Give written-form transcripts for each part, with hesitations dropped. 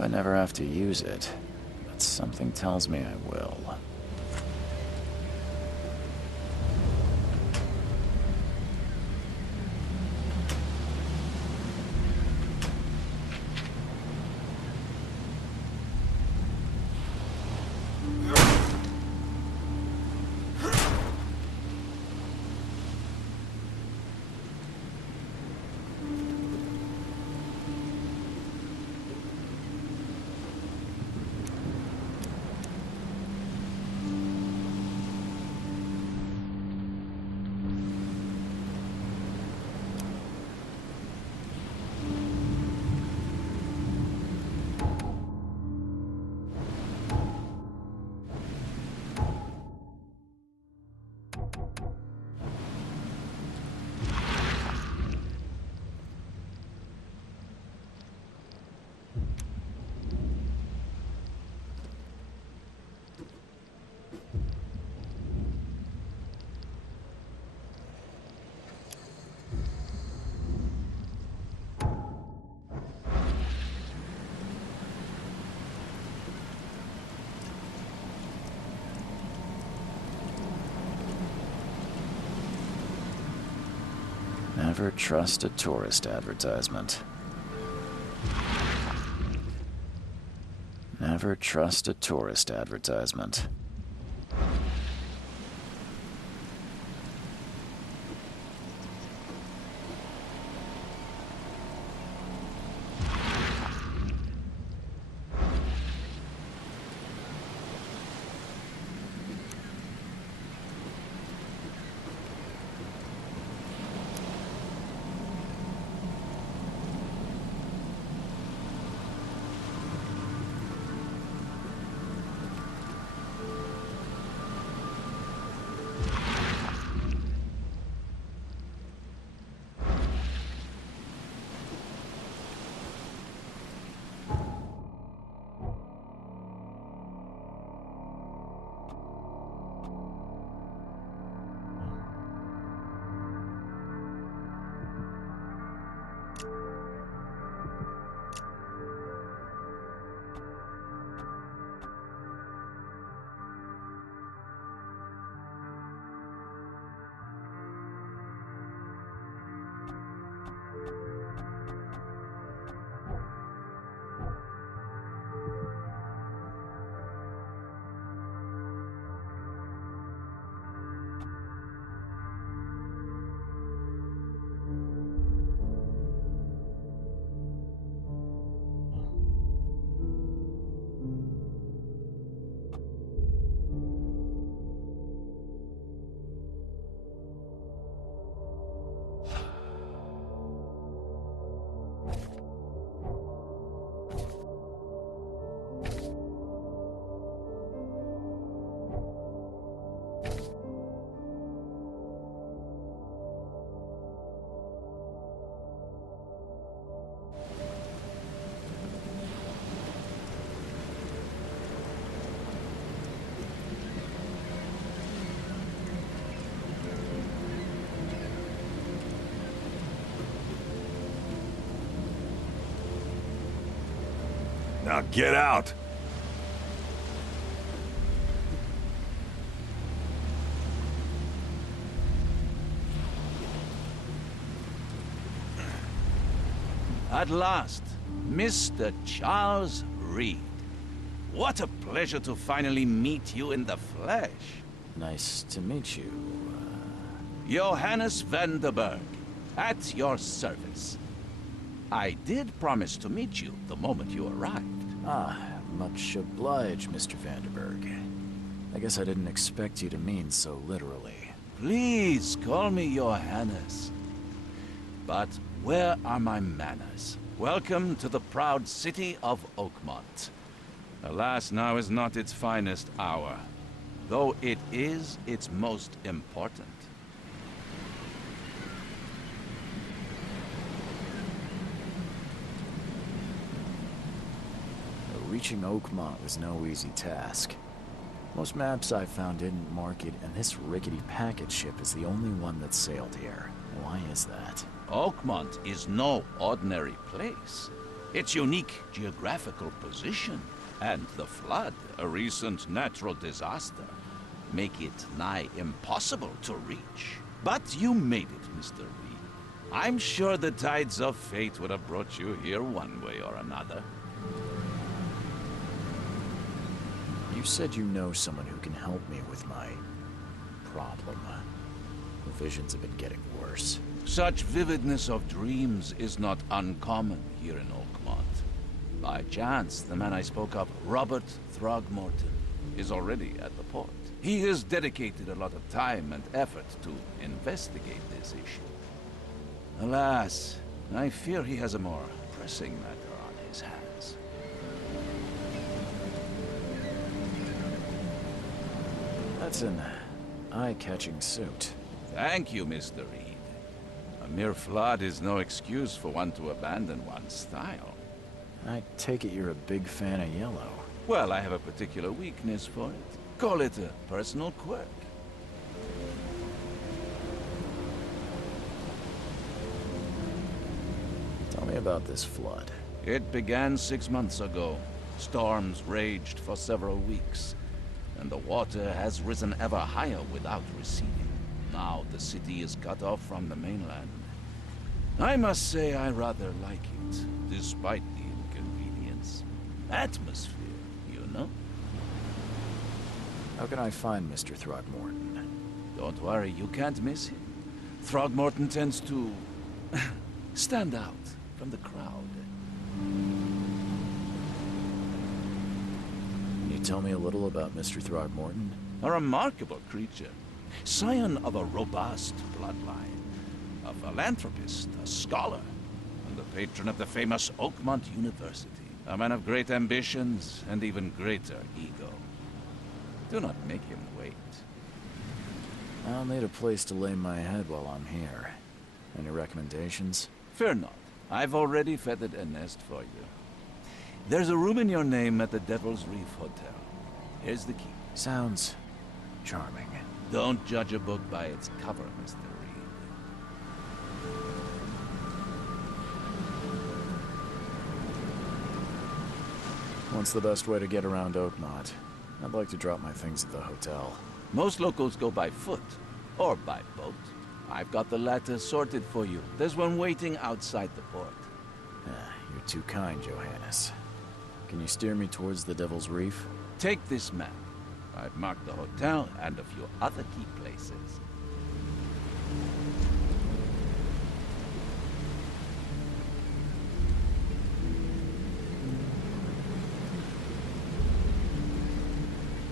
I never have to use it, but something tells me I will. Never trust a tourist advertisement. Never trust a tourist advertisement. Now get out! At last, Mr. Charles Reed. What a pleasure to finally meet you in the flesh. Nice to meet you. Johannes van der Berg, at your service. I did promise to meet you the moment you arrived. Much obliged, Mr. Vanderberg. I guess I didn't expect you to mean so literally. Please call me Johannes. But where are my manners? Welcome to the proud city of Oakmont. Alas, now is not its finest hour, though it is its most important. Reaching Oakmont was no easy task. Most maps I found didn't mark it, and this rickety packet ship is the only one that sailed here. Why is that? Oakmont is no ordinary place. Its unique geographical position and the flood, a recent natural disaster, make it nigh impossible to reach. But you made it, Mr. Reed. I'm sure the tides of fate would have brought you here one way or another. You said you know someone who can help me with my problem. The visions have been getting worse. Such vividness of dreams is not uncommon here in Oakmont. By chance, the man I spoke of, Robert Throgmorton, is already at the port. He has dedicated a lot of time and effort to investigate this issue. Alas, I fear he has a more pressing matter on his hands. That's an eye-catching suit. Thank you, Mr. Reed. A mere flood is no excuse for one to abandon one's style. I take it you're a big fan of yellow. Well, I have a particular weakness for it. Call it a personal quirk. Tell me about this flood. It began 6 months ago. Storms raged for several weeks, and the water has risen ever higher without receding. Now the city is cut off from the mainland. I must say I rather like it, despite the inconvenience. Atmosphere, you know? How can I find Mr. Throgmorton? Don't worry, you can't miss him. Throgmorton tends to stand out from the crowd. Can you tell me a little about Mr. Throgmorton? A remarkable creature. Scion of a robust bloodline. A philanthropist, a scholar, and the patron of the famous Oakmont University. A man of great ambitions and even greater ego. Do not make him wait. I'll need a place to lay my head while I'm here. Any recommendations? Fear not. I've already feathered a nest for you. There's a room in your name at the Devil's Reef Hotel. Here's the key. Sounds charming. Don't judge a book by its cover, Mr. Reed. What's the best way to get around Oakmont? I'd like to drop my things at the hotel. Most locals go by foot, or by boat. I've got the latter sorted for you. There's one waiting outside the port. You're too kind, Johannes. Can you steer me towards the Devil's Reef? Take this map. I've marked the hotel and a few other key places.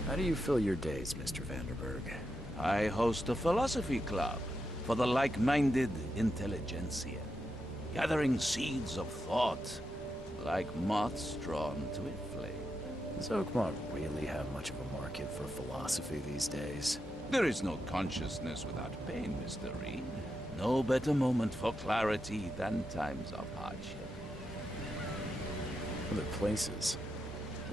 How do you fill your days, Mr. Vanderberg? I host a philosophy club for the like-minded intelligentsia, gathering seeds of thought like moths drawn to a flame. Does Oakmont really have much of a market for philosophy these days? There is no consciousness without pain, Mr. Reed. No better moment for clarity than times of hardship. Other places?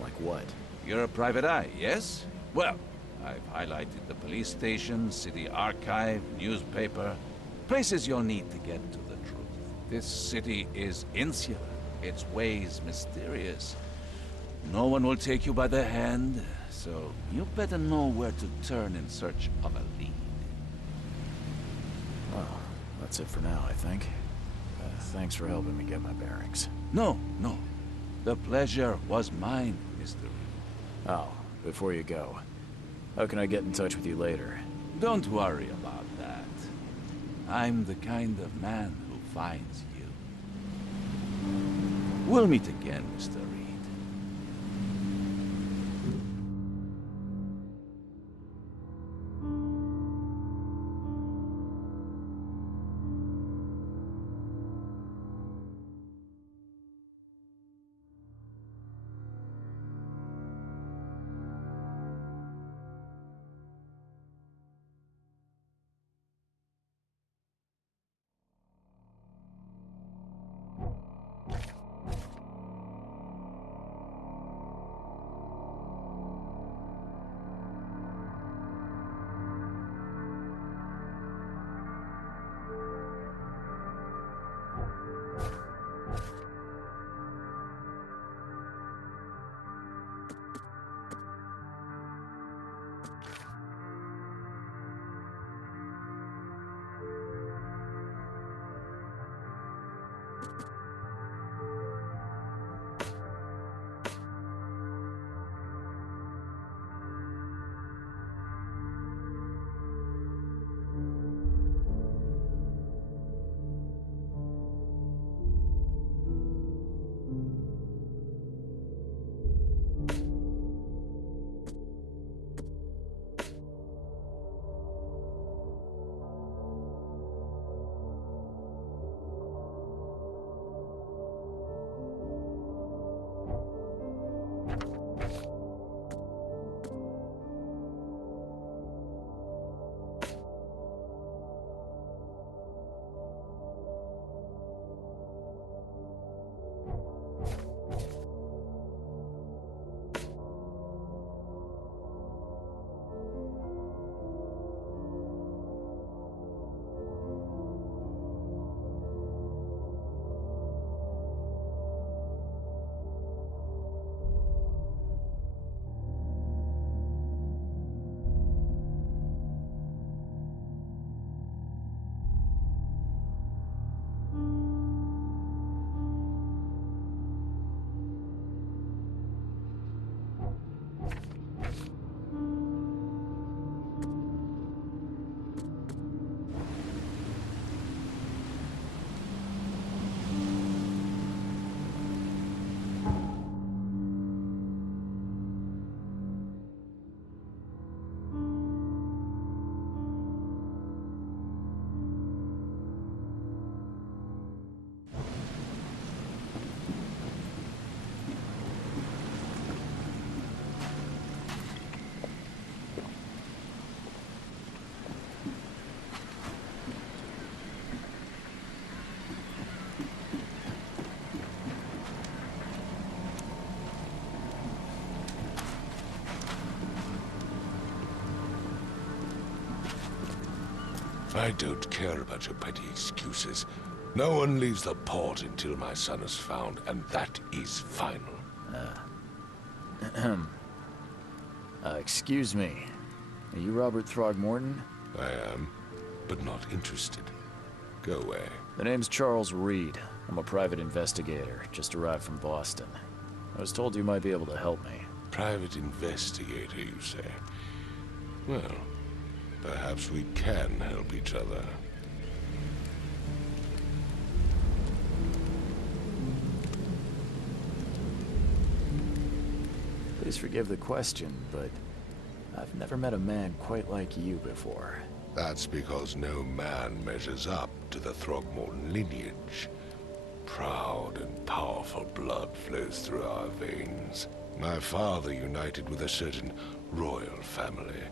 Like what? You're a private eye, yes? Well, I've highlighted the police station, city archive, newspaper. Places you'll need to get to the truth. This city is insular, its ways mysterious. No one will take you by the hand, so you better know where to turn in search of a lead. Well, that's it for now, I think. Thanks for helping me get my bearings. No. The pleasure was mine, Mr. Reed. Oh, before you go, how can I get in touch with you later? Don't worry about that. I'm the kind of man who finds you. We'll meet again, Mr. Reed. I don't care about your petty excuses. No one leaves the port until my son is found, and that is final. Excuse me. Are you Robert Throgmorton? I am, but not interested. Go away. The name's Charles Reed. I'm a private investigator, just arrived from Boston. I was told you might be able to help me. Private investigator, you say? Well, perhaps we can help each other. Please forgive the question, but I've never met a man quite like you before. That's because no man measures up to the Throgmorton lineage. Proud and powerful blood flows through our veins. My father united with a certain royal family,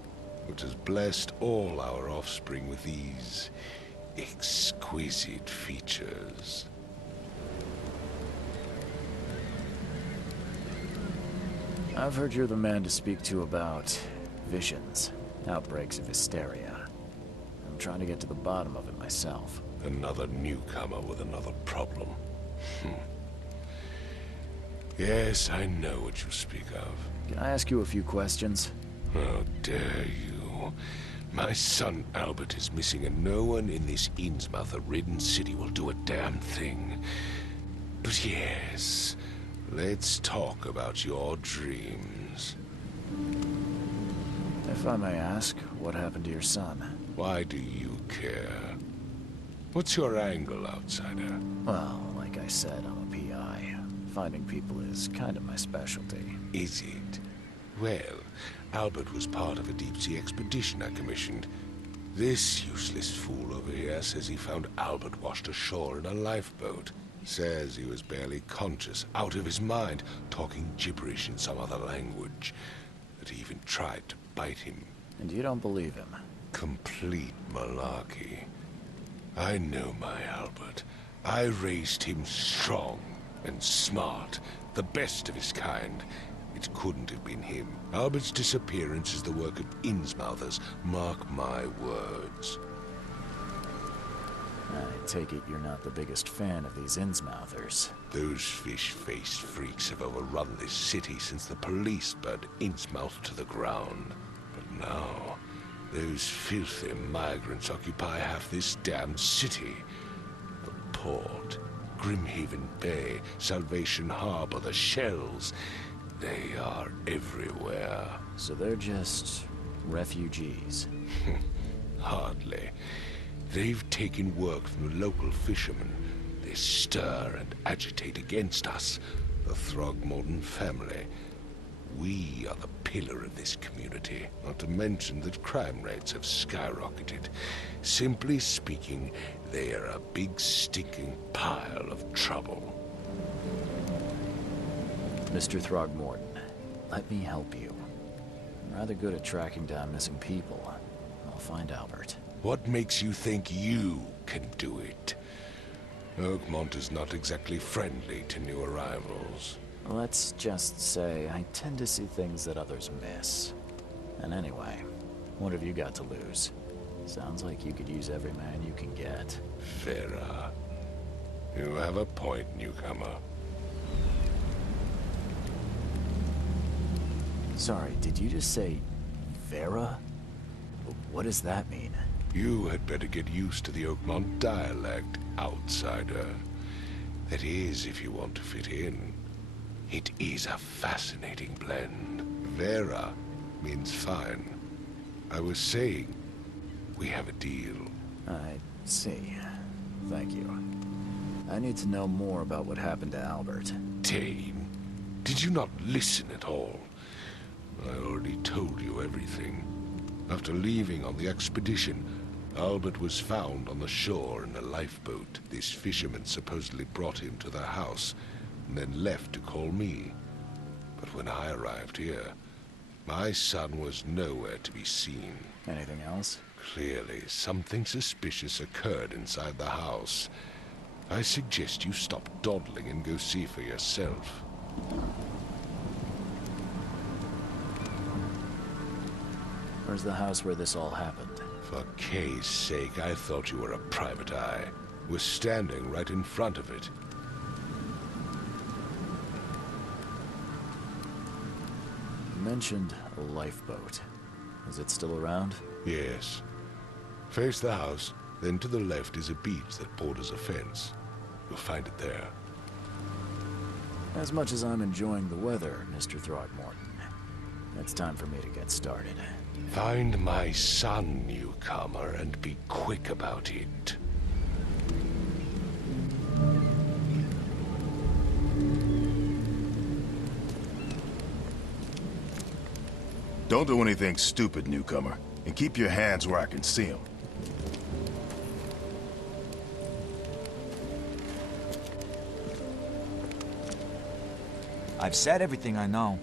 which has blessed all our offspring with these exquisite features. I've heard you're the man to speak to about visions, outbreaks of hysteria. I'm trying to get to the bottom of it myself. Another newcomer with another problem. Yes, I know what you speak of. Can I ask you a few questions? How dare you? My son Albert is missing, and no one in this Innsmouth-ridden city will do a damn thing. But yes, let's talk about your dreams. If I may ask, what happened to your son? Why do you care? What's your angle, outsider? Well, like I said, I'm a PI. Finding people is kind of my specialty. Is it? Well, Albert was part of a deep-sea expedition I commissioned. This useless fool over here says he found Albert washed ashore in a lifeboat. Says he was barely conscious, out of his mind, talking gibberish in some other language. That he even tried to bite him. And you don't believe him? Complete malarkey. I know my Albert. I raised him strong and smart, the best of his kind. It couldn't have been him. Albert's disappearance is the work of Innsmouthers, mark my words. I take it you're not the biggest fan of these Innsmouthers. Those fish-faced freaks have overrun this city since the police burned Innsmouth to the ground. But now, those filthy migrants occupy half this damned city. The port, Grimhaven Bay, Salvation Harbor, the shells. They are everywhere. So they're just refugees? Hardly. They've taken work from the local fishermen. They stir and agitate against us, the Throgmorton family. We are the pillar of this community, not to mention that crime rates have skyrocketed. Simply speaking, they are a big stinking pile of trouble. Mr. Throgmorton, let me help you. I'm rather good at tracking down missing people. I'll find Albert. What makes you think you can do it? Oakmont is not exactly friendly to new arrivals. Let's just say I tend to see things that others miss. And anyway, what have you got to lose? Sounds like you could use every man you can get. Vera, you have a point, newcomer. Sorry, did you just say Vera? What does that mean? You had better get used to the Oakmont dialect, outsider. That is, if you want to fit in. It is a fascinating blend. Vera means fine. I was saying, we have a deal. I see. Thank you. I need to know more about what happened to Albert. Dane, did you not listen at all? I already told you everything. After leaving on the expedition, Albert was found on the shore in a lifeboat. This fisherman supposedly brought him to their house, and then left to call me. But when I arrived here, my son was nowhere to be seen. Anything else? Clearly, something suspicious occurred inside the house. I suggest you stop dawdling and go see for yourself. Where's the house where this all happened? For Kay's sake, I thought you were a private eye. We're standing right in front of it. You mentioned a lifeboat. Is it still around? Yes. Face the house, then to the left is a beach that borders a fence. You'll find it there. As much as I'm enjoying the weather, Mr. Throgmorton, it's time for me to get started. Find my son, newcomer, and be quick about it. Don't do anything stupid, newcomer, and keep your hands where I can see them. I've said everything I know.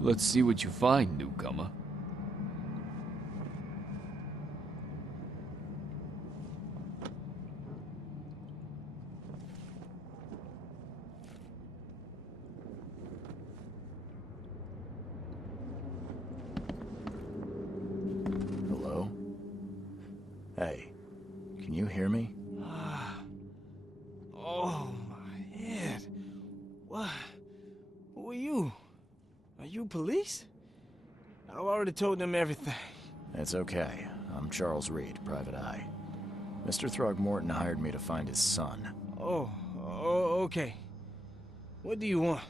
Let's see what you find, newcomer. Hello? Hey, can you hear me? Oh, my head. What? Who are you? Are you police? I've already told them everything. It's okay. I'm Charles Reed, Private Eye. Mr. Throgmorton hired me to find his son. Oh, okay. What do you want?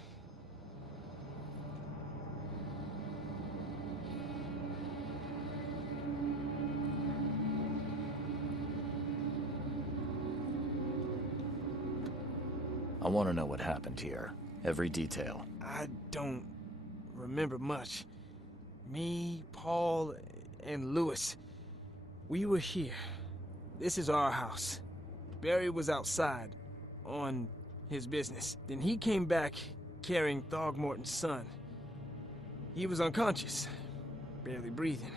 I want to know what happened here. Every detail. I don't remember much. Me, Paul, and Lewis. We were here. This is our house. Barry was outside, on his business. Then he came back carrying Throgmorton's son. He was unconscious, barely breathing.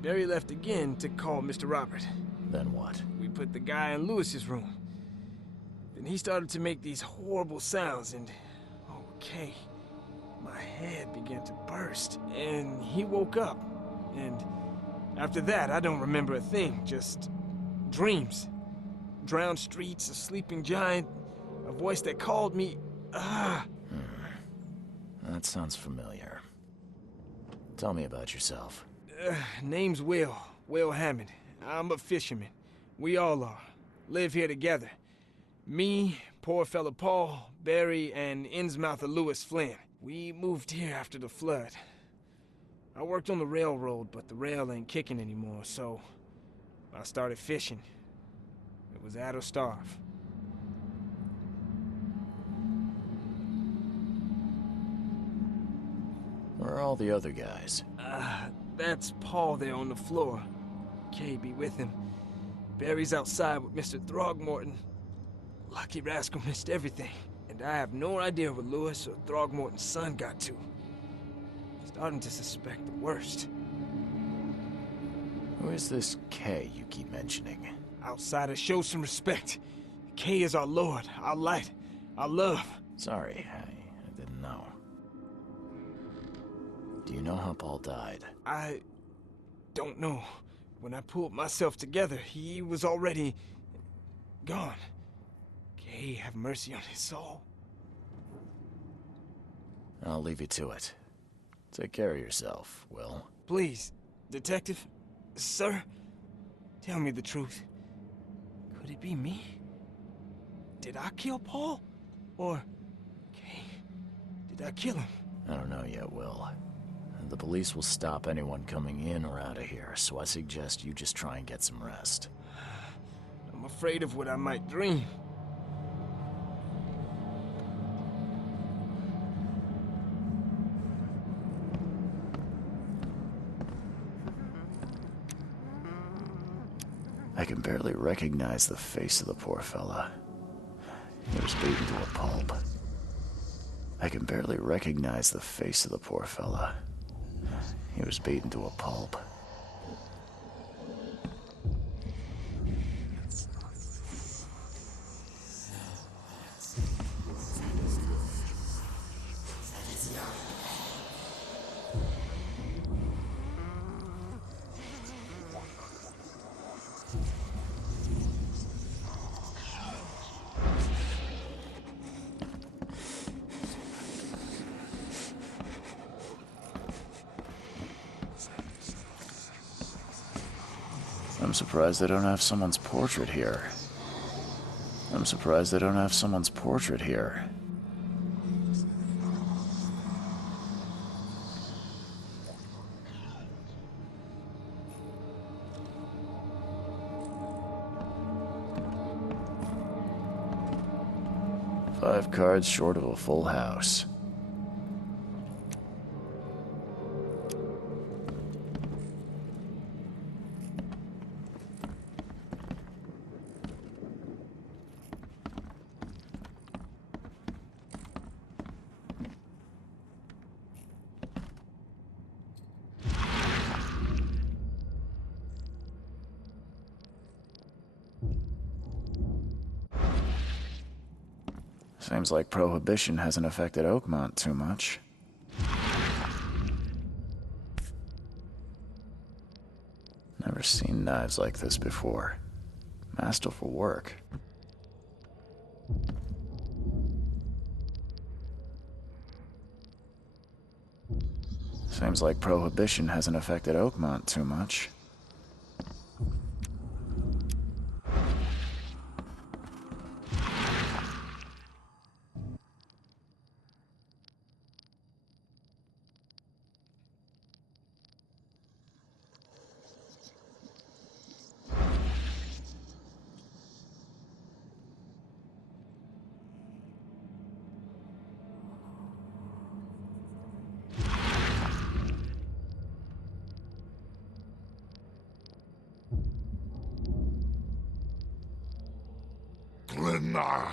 Barry left again to call Mr. Robert. Then what? We put the guy in Lewis's room. Then he started to make these horrible sounds and... okay. My head began to burst, and he woke up. And after that, I don't remember a thing, just dreams. Drowned streets, a sleeping giant, a voice that called me. That sounds familiar. Tell me about yourself. Name's Will Hammond. I'm a fisherman. We all are. Live here together. Me, poor fella Paul, Barry, and Innsmouther Lewis Flynn. We moved here after the flood. I worked on the railroad, but the rail ain't kicking anymore, so I started fishing. It was add or starve. Where are all the other guys? That's Paul there on the floor. Kay be with him. Barry's outside with Mr. Throgmorton. Lucky rascal missed everything. And I have no idea what Lewis or Throgmorton's son got to. Starting to suspect the worst. Who is this K you keep mentioning? Outsiders, show some respect. Kay is our lord, our light, our love. Sorry, I didn't know. Do you know how Paul died? I don't know. When I pulled myself together, he was already gone. Kay, have mercy on his soul. I'll leave you to it. Take care of yourself, Will. Please, detective, sir, tell me the truth. Could it be me? Did I kill Paul? Or, Kay, did I kill him? I don't know yet, Will. The police will stop anyone coming in or out of here, so I suggest you just try and get some rest. I'm afraid of what I might dream. I can barely recognize the face of the poor fella. He was beaten to a pulp. I can barely recognize the face of the poor fella. He was beaten to a pulp. I'm surprised they don't have someone's portrait here. I'm surprised they don't have someone's portrait here. Five cards short of a full house. Seems like Prohibition hasn't affected Oakmont too much. Never seen knives like this before. Masterful work. Seems like Prohibition hasn't affected Oakmont too much. Grena,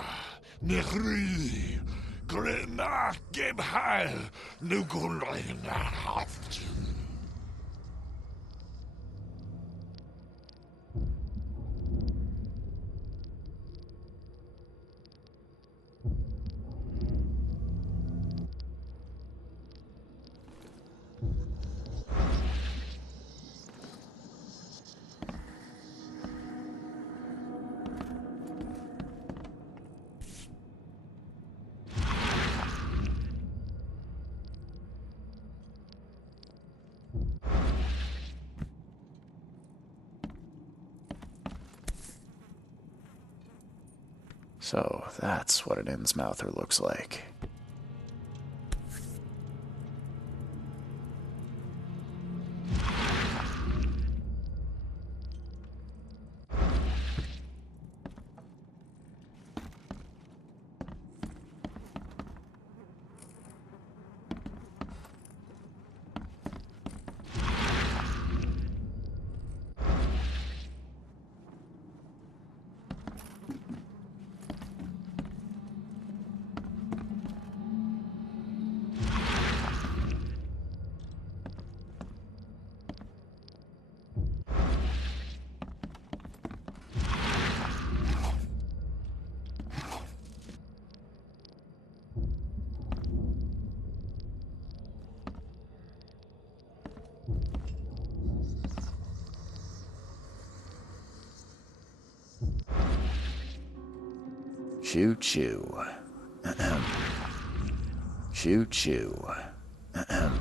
Nehri, Grena, Gebheil, Nukulina. So that's what an Innsmouther looks like. Choo choo. Ahem. Choo choo. Ahem.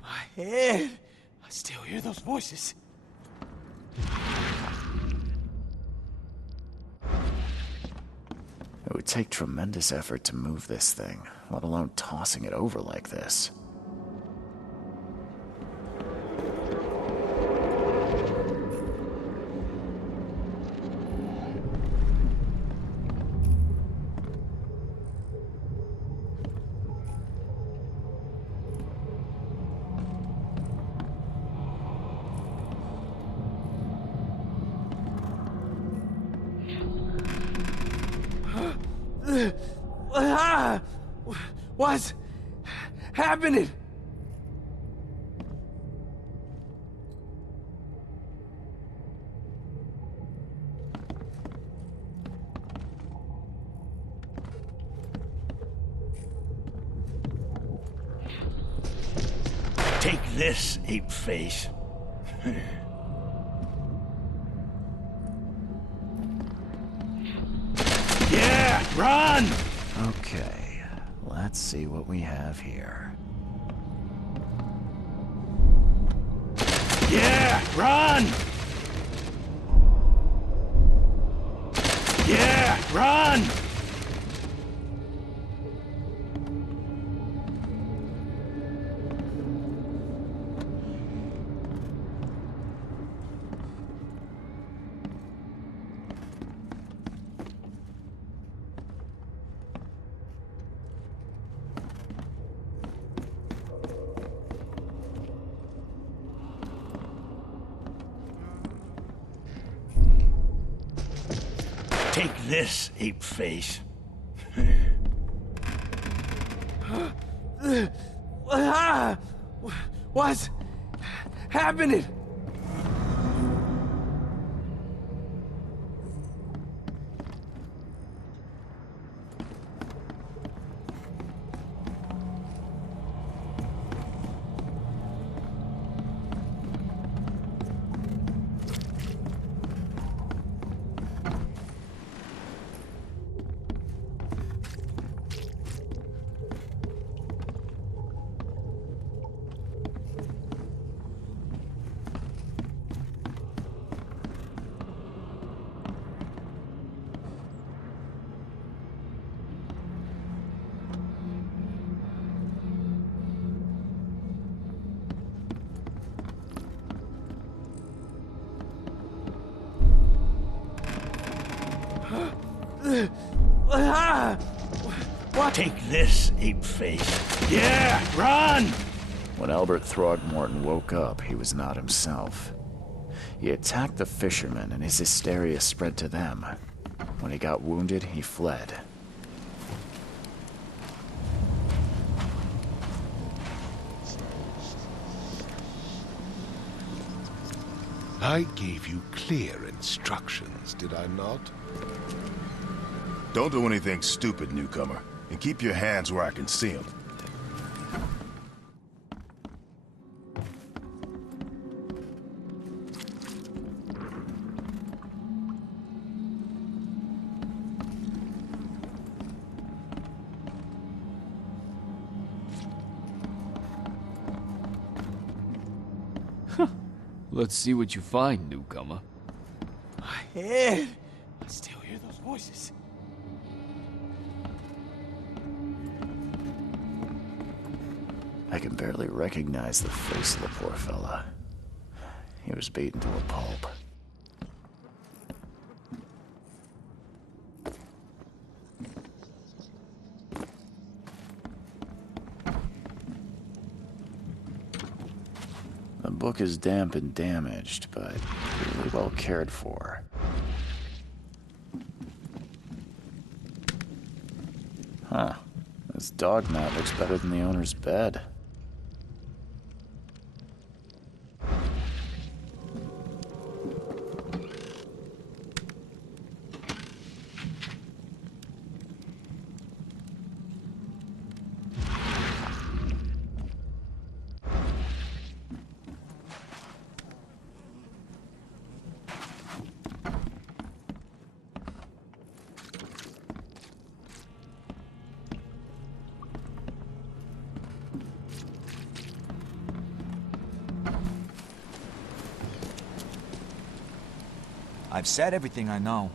My head! I still hear those voices. It would take tremendous effort to move this thing, let alone tossing it over like this. What's happening? Take this, ape face. Yeah, run! Okay, let's see what we have here. Yeah, run! Yeah, run! Take this, ape face. What's happening? What? Take this, ape face. Yeah, run! When Albert Throgmorton woke up, he was not himself. He attacked the fishermen, and his hysteria spread to them. When he got wounded, he fled. I gave you clear instructions, did I not? Don't do anything stupid, newcomer. And keep your hands where I can see them. Let's see what you find, newcomer. My head. I still hear those voices. I can barely recognize the face of the poor fella. He was beaten to a pulp. The book is damp and damaged, but really well cared for. Huh. This dog mat looks better than the owner's bed. I've said everything I know.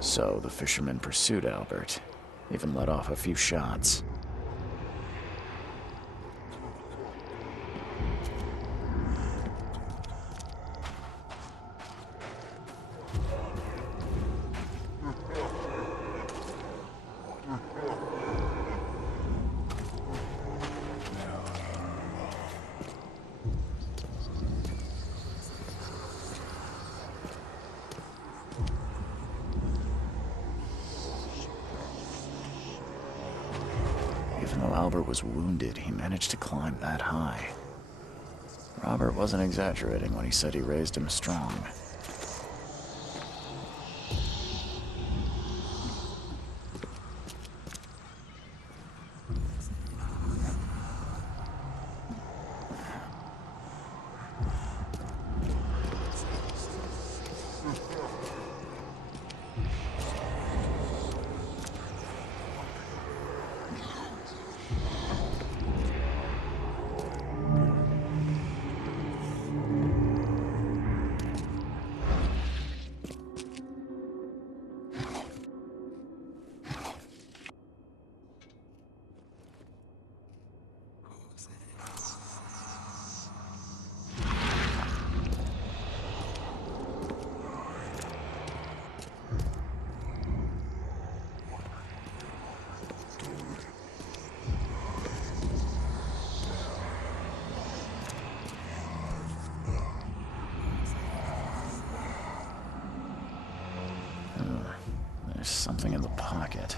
So the fisherman pursued Albert, even let off a few shots. Even though Albert was wounded, he managed to climb that high. Robert wasn't exaggerating when he said he raised him strong. There's something in the pocket.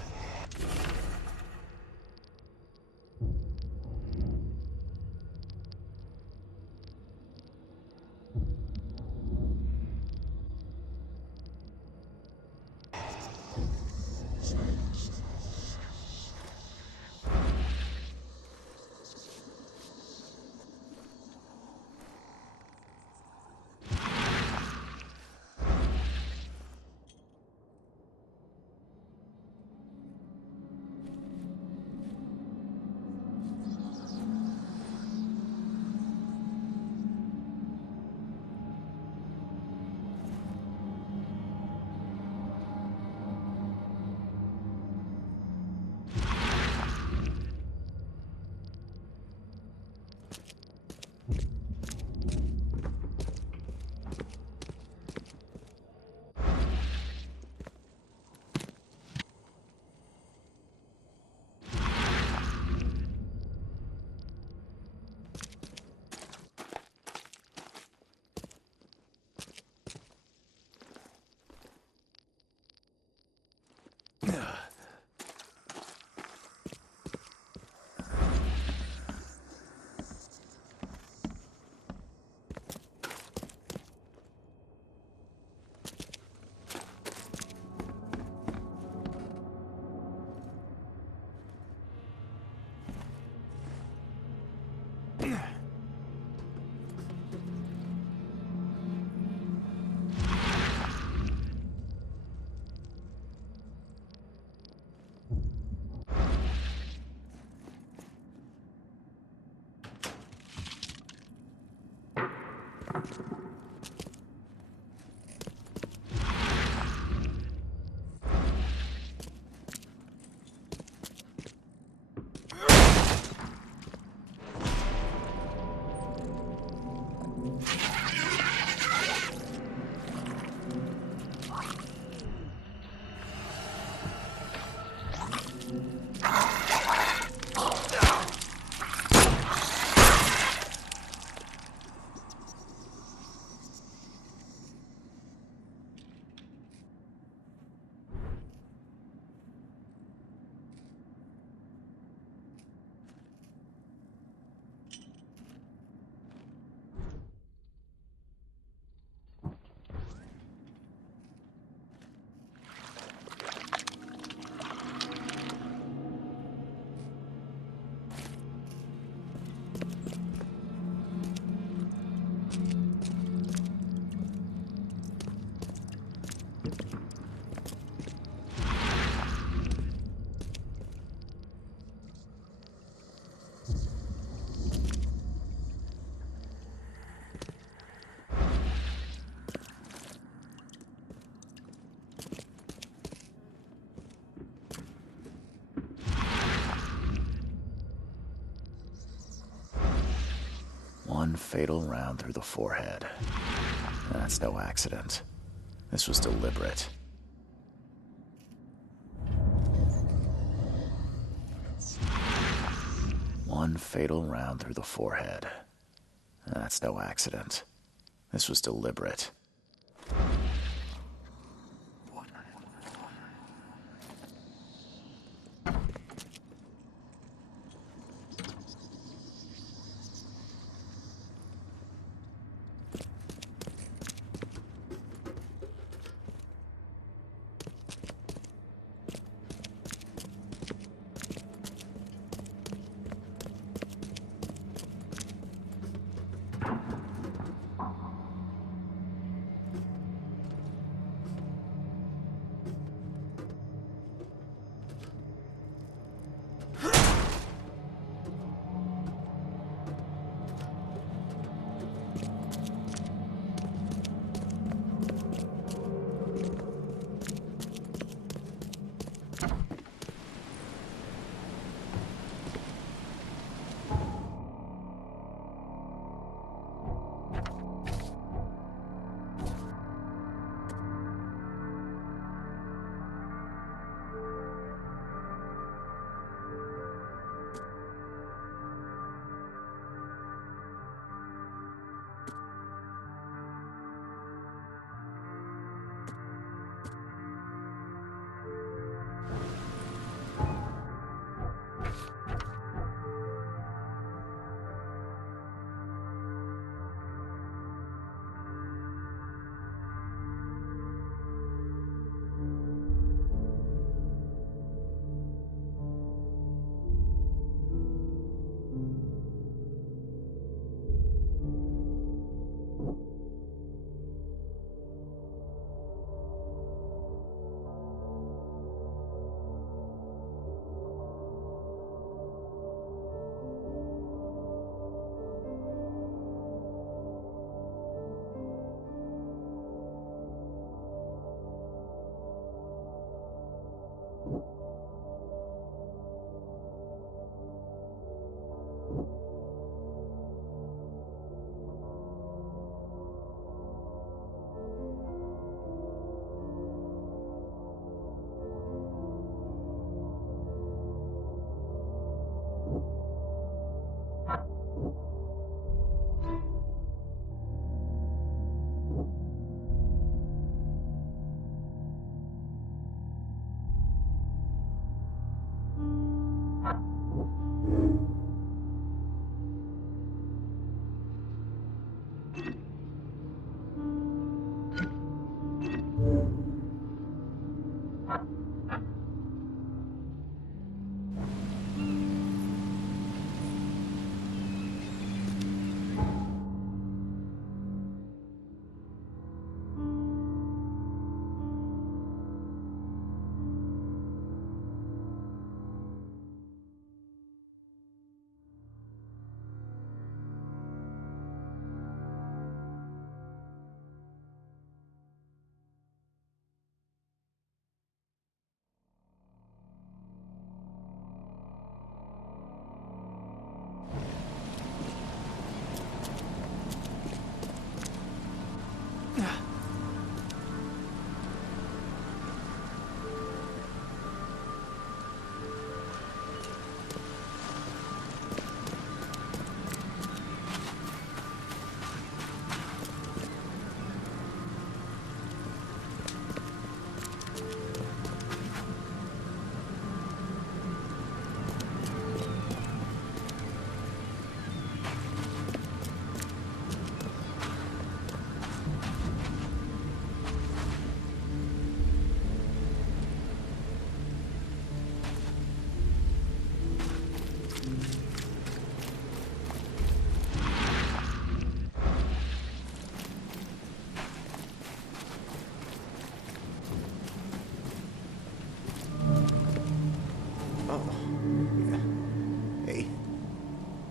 One fatal round through the forehead. That's no accident. This was deliberate. One fatal round through the forehead. That's no accident. This was deliberate.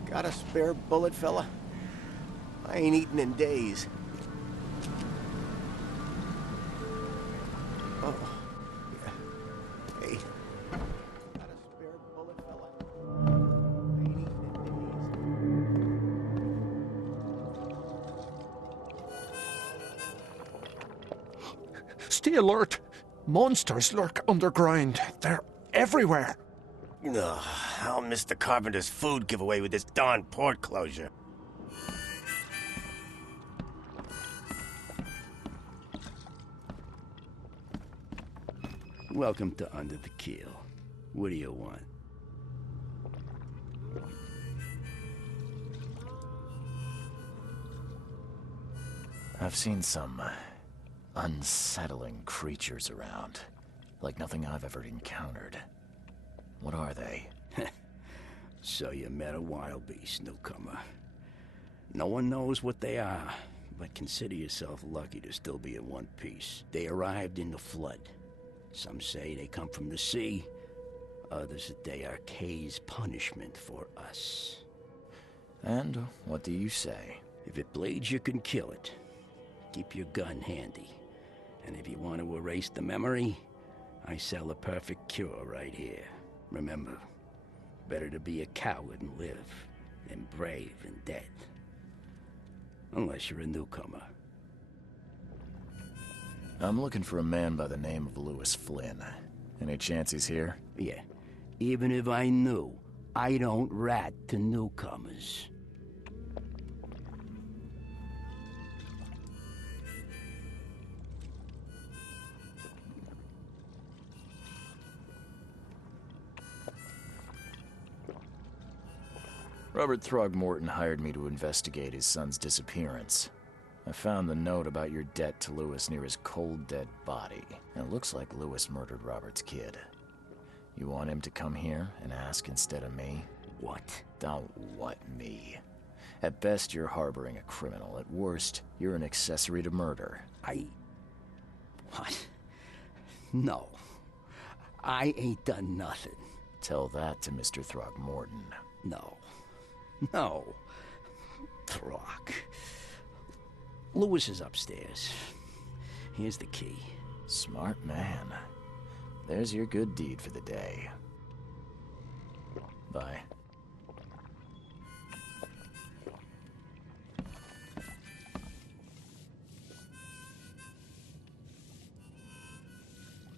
Got a spare bullet, fella? I ain't eaten in days. Oh, yeah. Hey, got a spare bullet, fella? I ain't eaten in days. Safety alert! Monsters lurk underground. They're everywhere. Ugh, I'll miss the carpenter's food giveaway with this darn port closure. Welcome to Under the Keel. What do you want? I've seen some unsettling creatures around, like nothing I've ever encountered. What are they? So you met a wild beast, newcomer. No one knows what they are, but consider yourself lucky to still be in one piece. They arrived in the flood. Some say they come from the sea. Others that they are Kay's punishment for us. And what do you say? If it bleeds, you can kill it. Keep your gun handy. And if you want to erase the memory, I sell a perfect cure right here. Remember, better to be a coward and live than brave and dead. Unless you're a newcomer. I'm looking for a man by the name of Lewis Flynn. Any chance he's here? Yeah, even if I knew, I don't rat to newcomers. Robert Throgmorton hired me to investigate his son's disappearance. I found the note about your debt to Lewis near his cold, dead body. And it looks like Lewis murdered Robert's kid. You want him to come here and ask instead of me? What? Don't what me. At best, you're harboring a criminal. At worst, you're an accessory to murder. What? No. I ain't done nothing. Tell that to Mr. Throgmorton. No. Throg. Lewis is upstairs. Here's the key. Smart man. There's your good deed for the day. Bye.